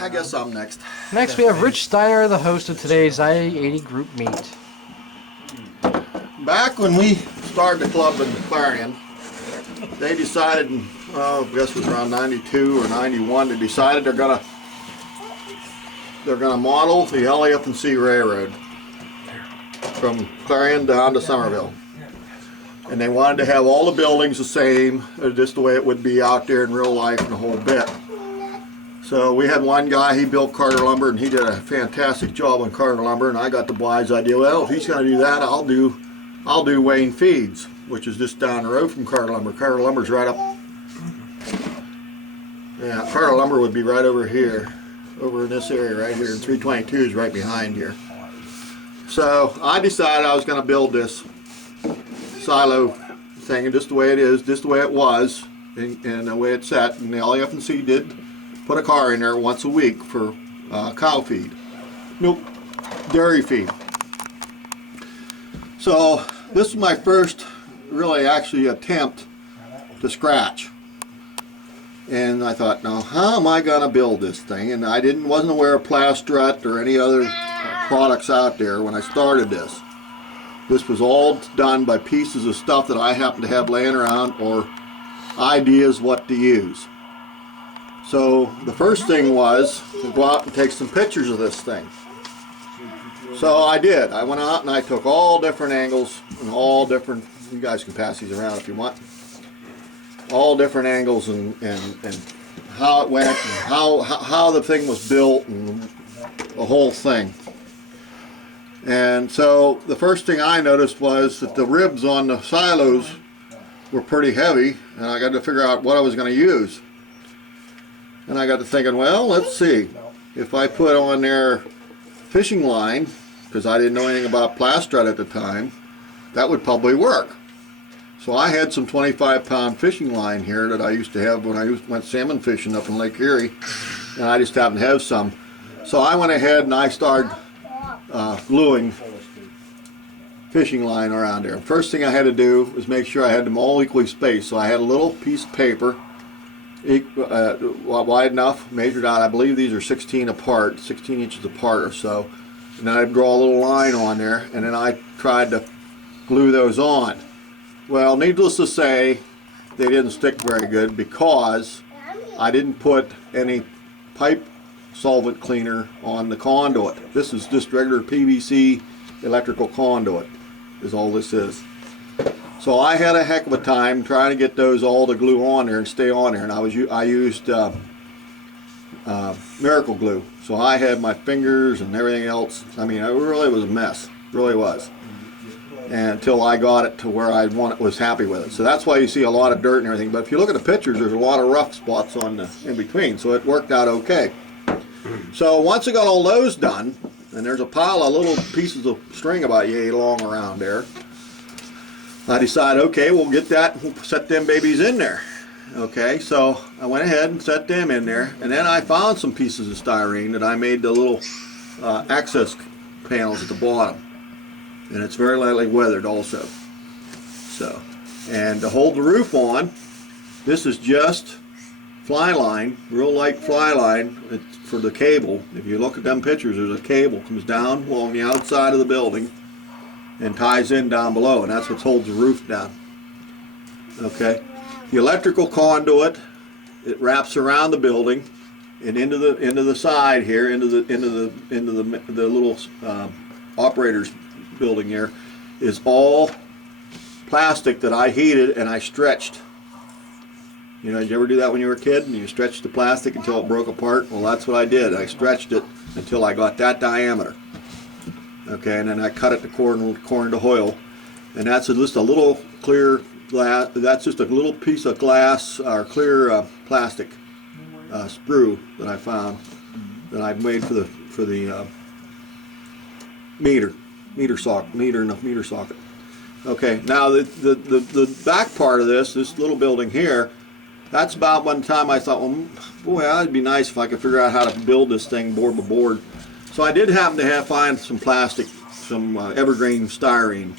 I guess I'm next. Next, we have Rich Steiner, the host of today's I-80 group meet. Back when we started the club in Clarion, they decided, I guess it was around 92 or 91, they decided they're gonna model the LAF&C Railroad from Clarion down to Somerville. And they wanted to have all the buildings the same, just the way it would be out there in real life and the whole bit. So we had one guy, he built Carter Lumber, and he did a fantastic job on Carter Lumber, and I got the wise idea, well, if he's going to do that, I'll do Wayne Feeds, which is just down the road from Carter Lumber. Carter Lumber's right up, yeah, Carter Lumber would be right over here, over in this area right here, and 322 is right behind here. So I decided I was going to build this silo thing, and just the way it is, just the way it was, and the way it's set. And the LAF&C did put a car in there once a week for cow feed, milk, dairy feed. So this is my first really actually attempt to scratch. And I thought, now how am I going to build this thing? And I wasn't aware of Plastrut or any other products out there when I started this. This was all done by pieces of stuff that I happened to have laying around or ideas what to use. So the first thing was to go out and take some pictures of this thing. So I did. I went out and I took all different angles and all different, you guys can pass these around if you want, all different angles and how it went and how the thing was built and the whole thing. And so the first thing I noticed was that the ribs on the silos were pretty heavy, and I got to figure out what I was going to use. And I got to thinking, well, let's see, if I put on there fishing line, because I didn't know anything about Plastrut at the time, that would probably work. So I had some 25-pound fishing line here that I used to have when I went salmon fishing up in Lake Erie, and I just happened to have some. So I went ahead and I started gluing fishing line around there. First thing I had to do was make sure I had them all equally spaced. So I had a little piece of paper, wide enough, measured out. I believe these are 16 apart, 16 inches apart or so. And then I'd draw a little line on there, and then I tried to glue those on. Well, needless to say, they didn't stick very good because I didn't put any pipe solvent cleaner on the conduit. This is just regular PVC electrical conduit is all this is. So I had a heck of a time trying to get those all to glue on there and stay on there, and I used Miracle Glue. So I had my fingers and everything else. I mean, it really was a mess, it really was. And until I got it to where I was happy with it. So that's why you see a lot of dirt and everything. But if you look at the pictures, there's a lot of rough spots on the in between. So it worked out okay. So once I got all those done, and there's a pile of little pieces of string about yay long around there, I decided, okay, we'll get that, we'll set them babies in there. Okay, so I went ahead and set them in there, and then I found some pieces of styrene that I made the little access panels at the bottom. And it's very lightly weathered also. So, and to hold the roof on, this is just fly line, real light fly line for the cable. If you look at them pictures, there's a cable comes down along the outside of the building and ties in down below, and that's what holds the roof down. Okay, the electrical conduit, it wraps around the building and into the side here, into the little operator's building here, is all plastic that I heated and I stretched. You know, did you ever do that when you were a kid and you stretched the plastic until it broke apart? Well, that's what I did. I stretched it until I got that diameter. Okay, and then I cut it to corn to Hoyle, and that's just a little clear glass. That's just a little piece of glass or clear plastic sprue that I found that I made for the meter socket. Okay, now the back part of this little building here, that's about one time I thought, well, boy, that'd be nice if I could figure out how to build this thing board by board. So I did happen to find some plastic, some evergreen styrene.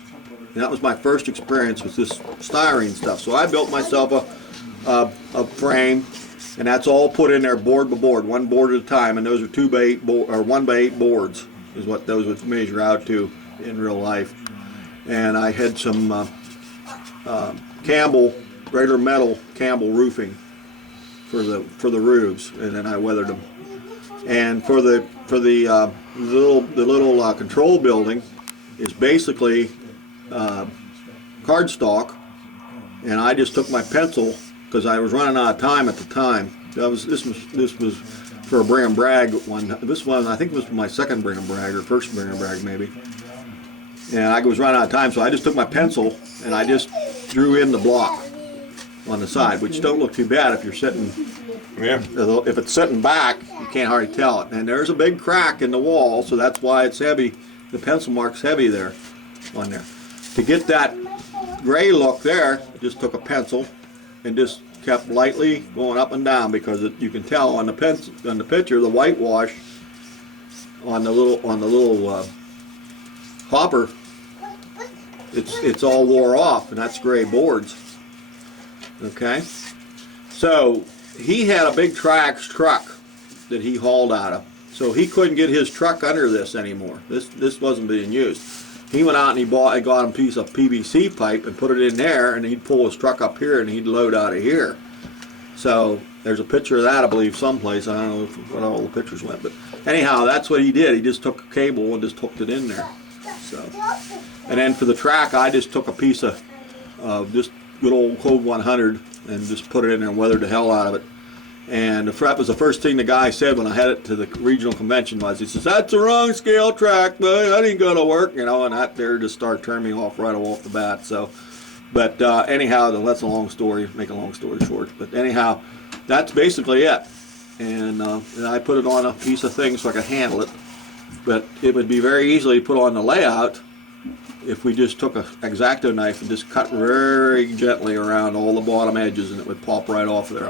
And that was my first experience with this styrene stuff. So I built myself a frame And that's all put in there board by board, one board at a time, and those are 2 by 8 or 1 by 8 boards is what those would measure out to in real life. And I had some Campbell, regular metal Campbell roofing for the roofs, and then I weathered them. And for the little control building is basically cardstock, and I just took my pencil because I was running out of time at the time. This was for a Brigham Bragg one. This one I think was my second Brigham Bragg or first Brigham Bragg maybe. And I was running out of time, so I just took my pencil and I just drew in the block on the side, which don't look too bad if you're sitting. Yeah. If it's sitting back, you can't hardly tell it. And there's a big crack in the wall, so that's why it's heavy. The pencil mark's heavy there, on there. To get that gray look there, I just took a pencil and just kept lightly going up and down because you can tell on the picture the whitewash on the little hopper. It's all wore off, and that's gray boards. Okay, so he had a big Trax truck that he hauled out of, so he couldn't get his truck under this anymore. This wasn't being used. He went out and got him a piece of PVC pipe and put it in there, and he'd pull his truck up here and he'd load out of here. So there's a picture of that, I believe, someplace. I don't know where all the pictures went, but anyhow, that's what he did. He just took a cable and just hooked it in there. So, and then for the track, I just took a piece of just good old Code 100 and just put it in there and weathered the hell out of it. And that was the first thing the guy said when I had it to the regional convention was, he says, "That's the wrong scale track, but that ain't gonna work," you know, and that there just started turning me off right off the bat. So, but anyhow, that's a long story, make a long story short. But anyhow, that's basically it. And I put it on a piece of thing so I could handle it. But it would be very easily put on the layout if we just took an X-Acto knife and just cut very gently around all the bottom edges, and it would pop right off of there.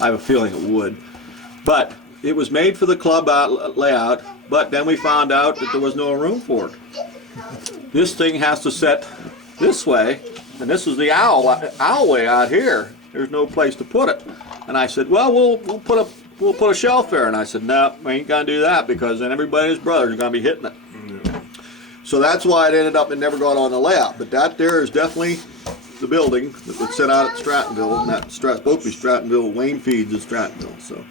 I have a feeling it would. But it was made for the club layout, but then we found out that there was no room for it. This thing has to set this way, and this is the owl way out here. There's no place to put it. And I said, well, we'll put a shelf there. And I said, no, we ain't gonna do that because then everybody and his brothers are gonna be hitting it. So that's why it ended up and never got on the layout. But that there is definitely the building that would sit out at Strattonville, and that's supposed to be Strattonville. Wayne feeds in Strattonville. So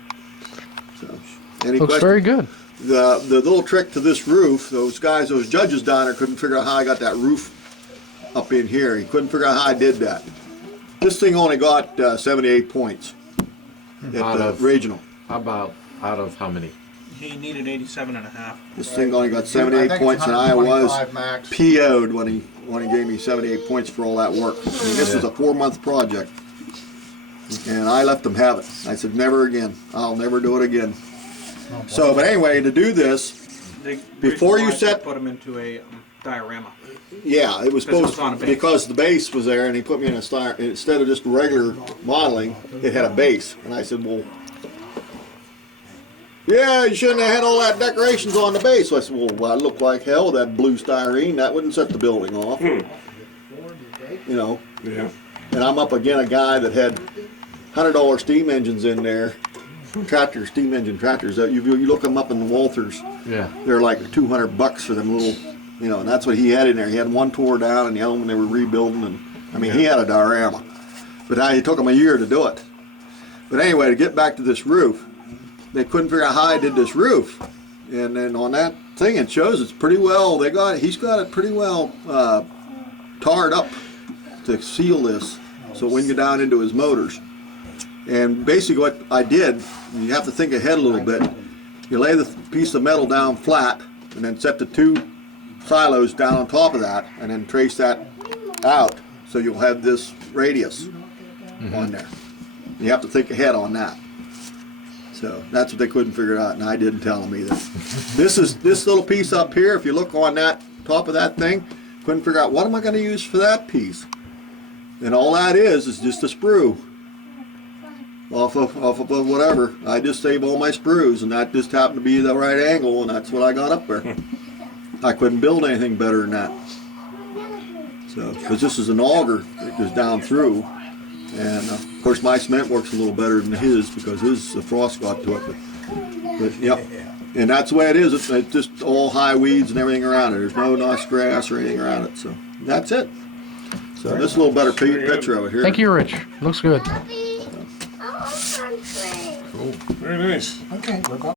any Looks questions? very good. The little trick to this roof, those judges down there couldn't figure out how I got that roof up in here. He couldn't figure out how I did that. This thing only got 78 points at the regional. About out of how many? He needed 87.5. This thing only got 78 think points, and I was 125 max. PO'd when he gave me 78 points for all that work. I mean, this was a 4-month project, and I let them have it. I said, never again. I'll never do it again. So, but anyway, to do this, before you set, put him into a diorama. yeah, it was Because it was supposed on a base. because the base was there, and he put me in a instead of just regular modeling, it had a base, and I said, well. Yeah, you shouldn't have had all that decorations on the base. So I said, well, I look like hell with that blue styrene. That wouldn't set the building off. You know. Yeah. And I'm up against a guy that had $100 steam engines in there. Steam engine tractors. You look them up in the Walthers. Yeah. They're like $200 for them little, you know, and that's what he had in there. He had one tore down and the other one they were rebuilding. And I mean, he had a diorama. But it took him a year to do it. But anyway, to get back to this roof, they couldn't figure out how I did this roof, and then on that thing it shows it's pretty well. He's got it pretty well tarred up to seal this, so we can get down into his motors. And basically, what I did, you have to think ahead a little bit. You lay the piece of metal down flat, and then set the 2 silos down on top of that, and then trace that out, so you'll have this radius on there. You have to think ahead on that. So that's what they couldn't figure out, and I didn't tell them either. This little piece up here, if you look on that top of that thing, couldn't figure out what am I going to use for that piece. And all that is just a sprue off of whatever. I just save all my sprues, and that just happened to be the right angle, and that's what I got up there. I couldn't build anything better than that. So, because this is an auger that goes down through, And of course, my cement works a little better than his because the frost got to it. But yep. And that's the way it is. It's just all high weeds and everything around it. There's no nice grass or anything around it. So that's it. So this is a little better picture of it here. Thank you, Rich. Looks good. Puppy, I want country. Very nice. Okay, we're about